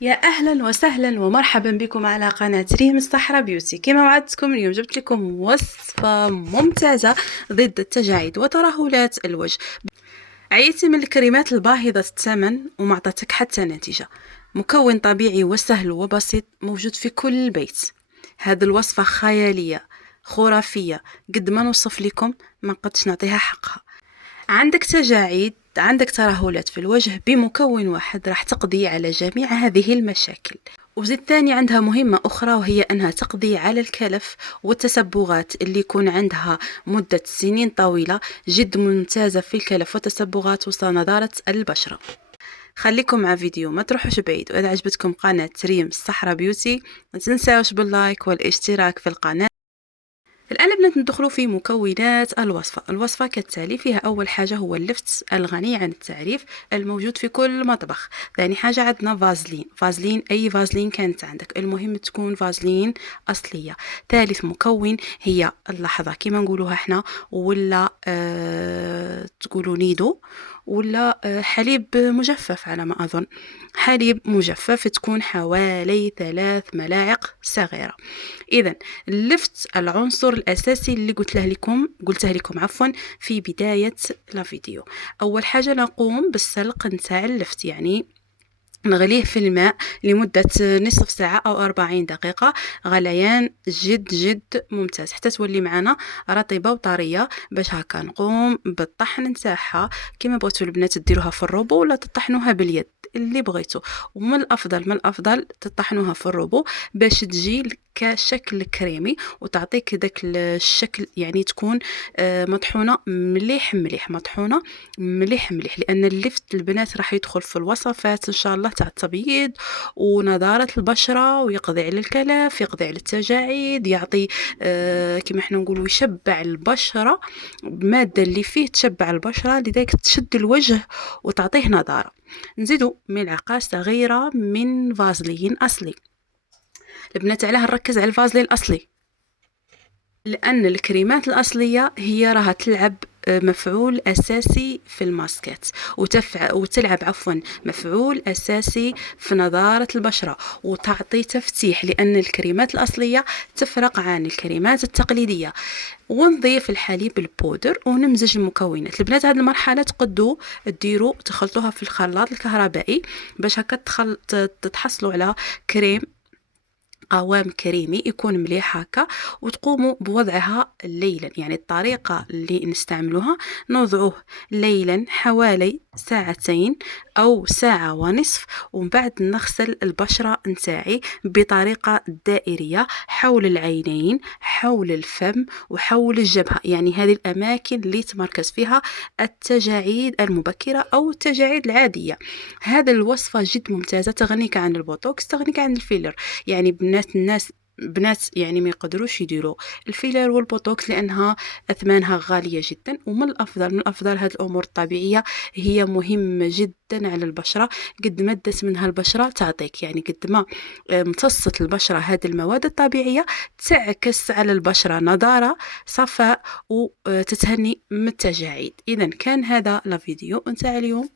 يا اهلا وسهلا ومرحبا بكم على قناه ريم الصحراء بيوتي. كما وعدتكم اليوم جبت لكم وصفه ممتازه ضد التجاعيد وترهلات الوجه. عيتي من الكريمات الباهظه الثمن وما عطاتك حتى نتيجه. مكون طبيعي وسهل وبسيط موجود في كل بيت. هذه الوصفه خياليه خرافيه، قد ما نوصف لكم ما نقدش نعطيها حقها. عندك تجاعيد، عندك ترهلات في الوجه، بمكون واحد راح تقضي على جميع هذه المشاكل. وزيد ثاني عندها مهمة أخرى، وهي أنها تقضي على الكلف والتصبغات اللي يكون عندها مدة سنين طويلة. جد ممتازة في الكلف والتصبغات وصنضارة البشرة. خليكم مع فيديو، ما تروحوش بعيد. وإذا عجبتكم قناة ريم الصحراء بيوتي ما تنساوش باللايك والاشتراك في القناة. الآن بدنا ندخلوا في مكونات الوصفة كالتالي. فيها أول حاجة هو اللفت الغني عن التعريف الموجود في كل مطبخ. ثاني حاجة عندنا فازلين، أي فازلين كانت عندك، المهم تكون فازلين أصلية. ثالث مكون هي اللحظة كما نقولوها احنا، ولا تقولوا نيدو، ولا حليب مجفف على ما أظن. حليب مجفف تكون حوالي 3 ملاعق صغيرة. إذا اللفت العنصر الأساسي اللي قلته لكم عفوا في بداية الفيديو. أول حاجة نقوم بالسلق نتاع اللفت، يعني نغليه في الماء لمدة نصف ساعة أو 40 دقيقة. غليان جد جد ممتاز حتى تولي معنا رطبة وطرية. باش هكا نقوم بالطحن نتاعها كما بغيتو البنات ديروها في الروبو ولا تطحنوها باليد اللي بغيتو. ومن الأفضل تطحنوها في الروبو باش تجي كشكل كريمي وتعطيك داك الشكل، يعني تكون مطحونة مليح مليح، مطحونة مليح مليح، لأن اللفت البنات راح يدخل في الوصفات إن شاء الله تاع التبييض ونضارة البشرة، ويقضي على الكلف، يقضي على التجاعيد، يعطي كما احنا نقولوا يشبع البشرة. المادة اللي فيه تشبع البشرة، لذلك تشد الوجه وتعطيه نضارة. نزيدوا ملعقة صغيرة من فازلين أصلي. البنات علاه نركز على الفازلين الأصلي، لأن الكريمات الأصلية هي راها تلعب مفعول أساسي في الماسكات، وتلعب مفعول أساسي في نضارة البشرة، وتعطي تفتيح، لأن الكريمات الأصلية تفرق عن الكريمات التقليدية. ونضيف الحليب البودر ونمزج المكونات. البنات هذه المرحلة تقدوا ديروا تخلطوها في الخلاط الكهربائي باش هكا تحصلوا على كريم قوام كريمي يكون مليح هكا. وتقوموا بوضعها ليلا، يعني الطريقة اللي نستعملوها نوضعوه ليلا حوالي ساعتين أو ساعة ونصف، ومن بعد نغسل البشرة نتاعي بطريقة دائرية حول العينين، حول الفم، وحول الجبهة، يعني هذه الأماكن اللي تمركز فيها التجاعيد المبكرة أو التجاعيد العادية. هذا الوصفة جد ممتازة، تغنيك عن البوتوكس، تغنيك عن الفيلر. يعني بنات يعني ما يقدروش يديروا الفيلر والبوتوكس لانها اثمانها غاليه جدا. ومن الافضل هذه الامور الطبيعيه هي مهمه جدا على البشره. قد ما دت منها البشره تعطيك، يعني قد ما امتصت البشره هذه المواد الطبيعيه تعكس على البشره نضاره، صفاء، وتتهني من التجاعيد. اذا كان هذا الفيديو نتاع اليوم،